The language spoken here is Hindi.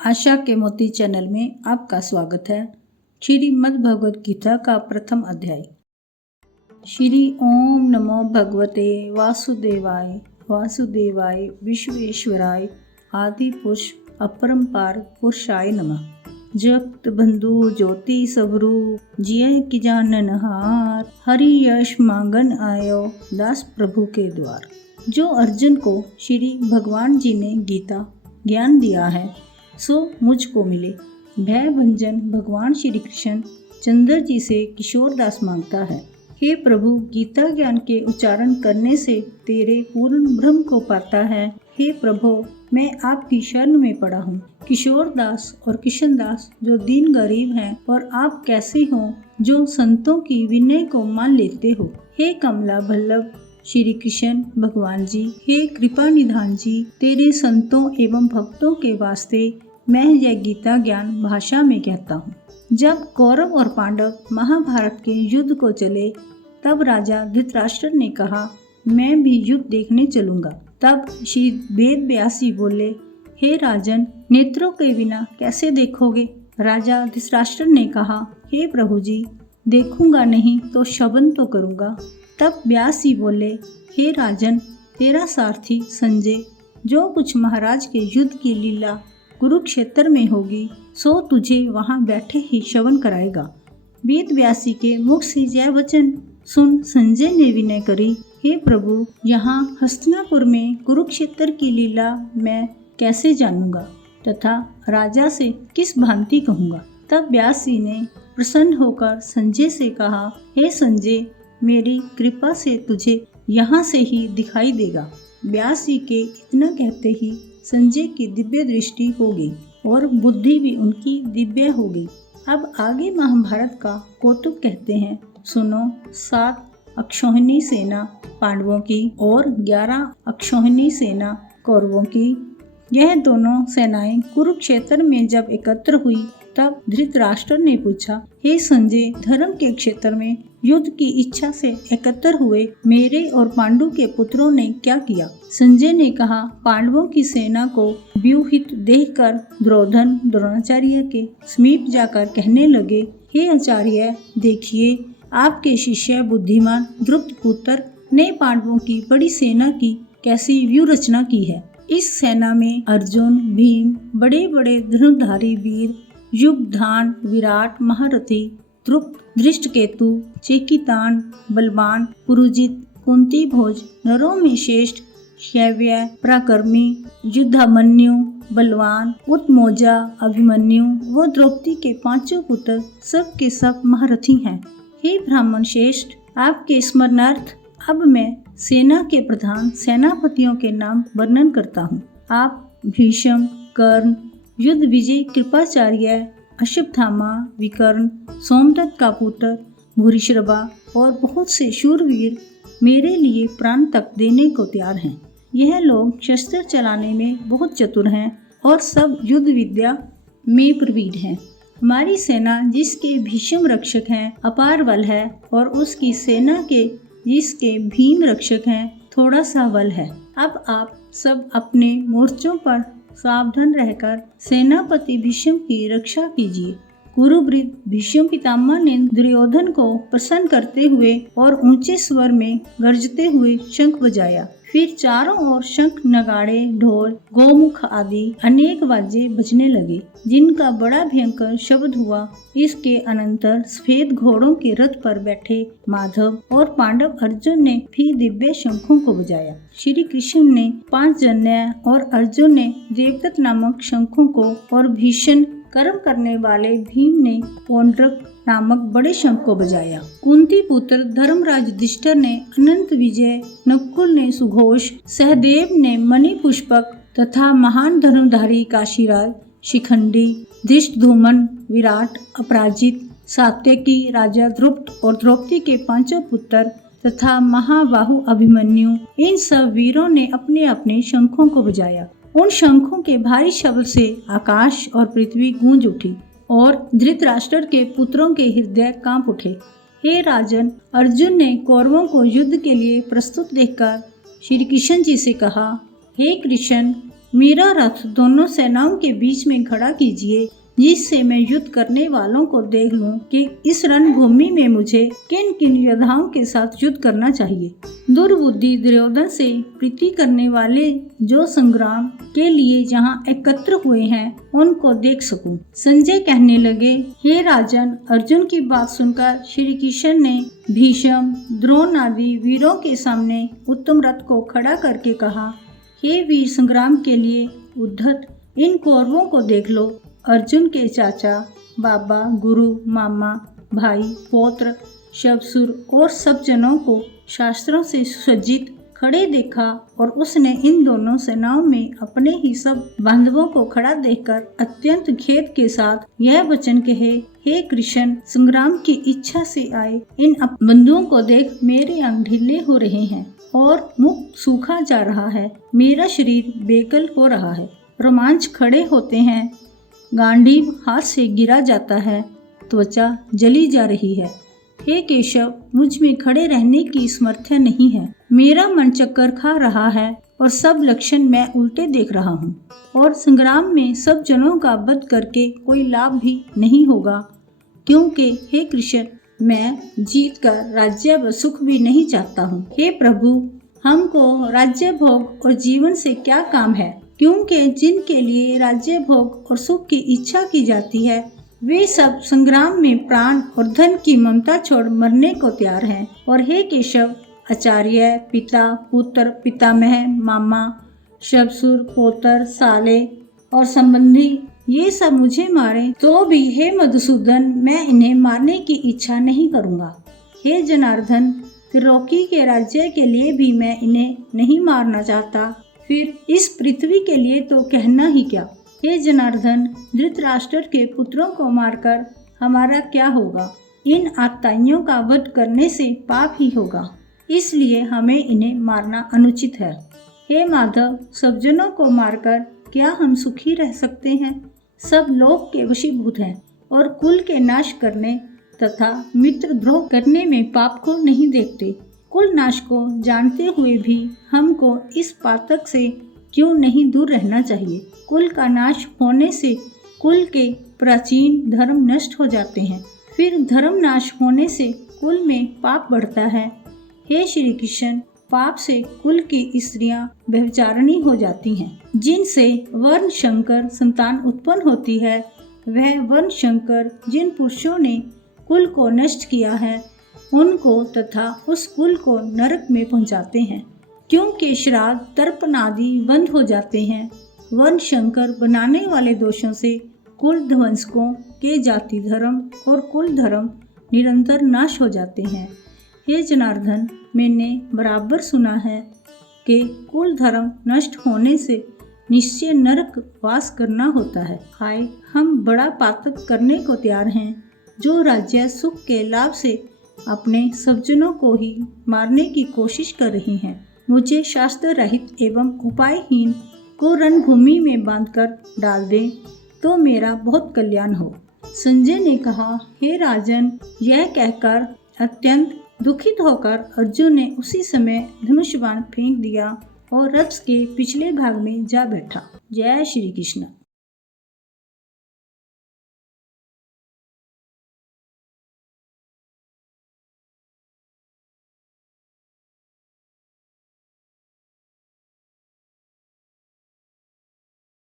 आशा के मोती चैनल में आपका स्वागत है। श्रीमद् भगवद गीता का प्रथम अध्याय। श्री ओम नमो भगवते वासुदेवाय वासुदेवाय विश्वेश्वराय आदि पुरुष अपरंपार पुरुषाय नमः। जगत बंधु ज्योति स्वरूप जिय की जाननहार हरि यश मांगन आयो दास प्रभु के द्वार। जो अर्जुन को श्री भगवान जी ने गीता ज्ञान दिया है सो मुझको मिले। भय भंजन भगवान श्री कृष्ण चंद्र जी से किशोरदास मांगता है, हे प्रभु गीता ज्ञान के उच्चारण करने से तेरे पूर्ण ब्रह्म को पाता है। हे प्रभु मैं आपकी शरण में पड़ा हूँ। किशोरदास और किशनदास जो दीन गरीब हैं, और आप कैसे हो जो संतों की विनय को मान लेते हो। हे कमला बल्लभ श्री कृष्ण भगवान जी, हे कृपा निधान जी, तेरे संतों एवं भक्तों के वास्ते मैं यह गीता ज्ञान भाषा में कहता हूँ। जब कौरव और पांडव महाभारत के युद्ध को चले तब राजा धृतराष्ट्र ने कहा, मैं भी युद्ध देखने चलूंगा। तब श्री वेद व्यासी बोले, हे राजन नेत्रों के बिना कैसे देखोगे। राजा धृतराष्ट्र ने कहा, हे प्रभु जी देखूंगा नहीं तो शबन तो करूंगा। तब व्यासी बोले, हे राजन तेरा सारथी संजय जो कुछ महाराज के युद्ध की लीला कुरुक्षेत्र में होगी सो तुझे वहां बैठे ही श्रवण कराएगा। वेद व्यासी के मुख से यह वचन सुन संजय ने विनय करी, हे प्रभु यहाँ हस्तिनापुर में कुरुक्षेत्र की लीला मैं कैसे जानूंगा तथा राजा से किस भांति कहूँगा। तब व्यासी ने प्रसन्न होकर संजय से कहा, हे संजय मेरी कृपा से तुझे यहाँ से ही दिखाई देगा। व्यासी के इतना कहते ही संजय की दिव्य दृष्टि हो गई और बुद्धि भी उनकी दिव्य हो गई। अब आगे महाभारत का कौतुक कहते हैं, सुनो। 7 अक्षौहिणी सेना पांडवों की और 11 अक्षौहिणी सेना कौरवों की। यह दोनों सेनाएं कुरुक्षेत्र में जब एकत्र हुई तब धृतराष्ट्र ने पूछा, हे संजय धर्म के क्षेत्र में युद्ध की इच्छा से एकत्र हुए मेरे और पांडु के पुत्रों ने क्या किया। संजय ने कहा, पांडवों की सेना को व्यूहित देखकर द्रोधन द्रोणाचार्य के समीप जाकर कहने लगे, हे आचार्य देखिए आपके शिष्य बुद्धिमान द्रुपदपुत्र ने पांडवों की बड़ी सेना की कैसी व्यूह रचना की है। इस सेना में अर्जुन भीम बड़े बड़े धनुर्धारी वीर युगधान विराट महारथी द्रुप धृष्टकेतु चेकितान बलवान पुरुजित कुंती भोज नरों में श्रेष्ठ शैव्य पराक्रमी युद्धामन्यु बलवान उत्मोजा अभिमन्यु व द्रौपदी के 5 पुत्र सब के सब महारथी हैं। हे ब्राह्मण श्रेष्ठ आपके स्मरणार्थ अब मैं सेना के प्रधान सेनापतियों के नाम वर्णन करता हूँ। आप भीष्म कर्ण युद्ध विजय कृपाचार्य अश्वत्थामा विकर्ण सोमदत्त का पुत्र भूरिश्रवा और बहुत से शूरवीर मेरे लिए प्राण तक देने को तैयार हैं। यह लोग शस्त्र चलाने में बहुत चतुर हैं और सब युद्ध विद्या में प्रवीण हैं। हमारी सेना जिसके भीष्म रक्षक हैं अपार बल है और उसकी सेना के जिसके भीम रक्षक हैं थोड़ा सा बल है। अब आप सब अपने मोर्चों पर सावधान रहकर सेनापति भीष्म की रक्षा कीजिए। कुरुवृद्ध भीष्म पितामह ने दुर्योधन को प्रसन्न करते हुए और ऊंचे स्वर में गरजते हुए शंख बजाया। फिर चारों ओर शंख नगाड़े ढोल गोमुख आदि अनेक बाजे बजने लगे जिनका बड़ा भयंकर शब्द हुआ। इसके अनंतर सफेद घोड़ों के रथ पर बैठे माधव और पांडव अर्जुन ने भी दिव्य शंखों को बजाया। श्री कृष्ण ने 5 जन्य और अर्जुन ने देवदत्त नामक शंखों को और भीषण कर्म करने वाले भीम ने पौंड्रक नामक बड़े शंख को बजाया। कुंती पुत्र धर्मराज युधिष्ठिर ने अनंत विजय, नकुल ने सुघोष, सहदेव ने मणि पुष्पक तथा महान धनुधारी काशीराज शिखंडी, धृष्टद्युम्न विराट अपराजित, सात्यकी राजा द्रुपद और द्रौपदी के 5 पुत्र तथा महाबाहु अभिमन्यु, इन सब वीरों ने अपने अपने शंखों को बजाया। उन शंखों के भारी शब्द से आकाश और पृथ्वी गूंज उठी और धृतराष्ट्र के पुत्रों के हृदय कांप उठे। हे राजन अर्जुन ने कौरवों को युद्ध के लिए प्रस्तुत देखकर श्री कृष्ण जी से कहा, हे कृष्ण मेरा रथ दोनों सेनाओं के बीच में खड़ा कीजिए, जिससे मैं युद्ध करने वालों को देख लूं कि इस रणभूमि में मुझे किन किन योद्धाओं के साथ युद्ध करना चाहिए। दुर्बुद्धि दुर्योधन से प्रीति करने वाले जो संग्राम के लिए यहाँ एकत्र हुए हैं, उनको देख सकूं। संजय कहने लगे, हे राजन, अर्जुन की बात सुनकर श्री कृष्ण ने भीष्म, द्रोण आदि वीरों के सामने उत्तम रथ को खड़ा करके कहा, हे वीर, संग्राम के लिए उद्धत इन कौरवों को देख लो। अर्जुन के चाचा, बाबा, गुरु, मामा, भाई, पौत्र, शबसुर और सब जनों को शास्त्रों से सुसज्जित खड़े देखा और उसने इन दोनों सेनाओं में अपने ही सब बांधवों को खड़ा देखकर अत्यंत खेद के साथ यह वचन कहे, हे कृष्ण, संग्राम की इच्छा से आए इन बंधुओं को देख मेरे अंग ढीले हो रहे हैं और मुख सूखा जा रहा है, मेरा शरीर बेकल हो रहा है, रोमांच खड़े होते हैं, गांडीव हाथ से गिरा जाता है, त्वचा जली जा रही है। हे केशव, मुझ में खड़े रहने की सामर्थ्य नहीं है, मेरा मन चक्कर खा रहा है और सब लक्षण मैं उल्टे देख रहा हूँ और संग्राम में सब जनों का वध करके कोई लाभ भी नहीं होगा, क्योंकि हे कृष्ण, मैं जीत कर राज्य व सुख भी नहीं चाहता हूँ। हे प्रभु, हमको राज्य भोग और जीवन से क्या काम है, क्योंकि जिनके लिए राज्य भोग और सुख की इच्छा की जाती है वे सब संग्राम में प्राण और धन की ममता छोड़ मरने को तैयार हैं। और हे केशव, आचार्य, पिता, पुत्र, पितामह, मामा, शबसुर, पोतर, साले और संबंधी ये सब मुझे मारे तो भी हे मधुसूदन, मैं इन्हें मारने की इच्छा नहीं करूँगा। हे जनार्दन, त्रिलोकी के राज्य के लिए भी मैं इन्हें नहीं मारना चाहता, फिर इस पृथ्वी के लिए तो कहना ही क्या। हे जनार्दन, धृतराष्ट्र के पुत्रों को मारकर हमारा क्या होगा, इन आत्ताइयों का वध करने से पाप ही होगा, इसलिए हमें इन्हें मारना अनुचित है। हे माधव, सब जनों को मारकर क्या हम सुखी रह सकते हैं? सब लोग के वशीभूत हैं और कुल के नाश करने तथा मित्र द्रोह करने में पाप को नहीं देखते। कुल नाश को जानते हुए भी हमको इस पातक से क्यों नहीं दूर रहना चाहिए। कुल का नाश होने से कुल के प्राचीन धर्म नष्ट हो जाते हैं, फिर धर्म नाश होने से कुल में पाप बढ़ता है। हे श्री कृष्ण, पाप से कुल की स्त्रियां व्यभिचारिणी हो जाती हैं, जिनसे वर्ण शंकर संतान उत्पन्न होती है। वह वर्ण शंकर जिन पुरुषों ने कुल को नष्ट किया है उनको तथा उस कुल को नरक में पहुंचाते हैं, क्योंकि श्राद्ध तर्पण आदि बंद हो जाते हैं। वर्ण शंकर बनाने वाले दोषों से कुल ध्वंसकों के जाति धर्म और कुल धर्म निरंतर नाश हो जाते हैं। हे जनार्दन, मैंने बराबर सुना है कि कुल धर्म नष्ट होने से निश्चय नरक वास करना होता है। हाय, हम बड़ा पातक करने को तैयार हैं, जो राज्य सुख के लाभ से अपने सज्जनों को ही मारने की कोशिश कर रही हैं। मुझे शास्त्र रहित एवं उपायहीन को रणभूमि में बांधकर डाल दें तो मेरा बहुत कल्याण हो। संजय ने कहा, हे राजन, यह कहकर अत्यंत दुखित होकर अर्जुन ने उसी समय धनुष बाण फेंक दिया और रथ के पिछले भाग में जा बैठा। जय श्री कृष्ण।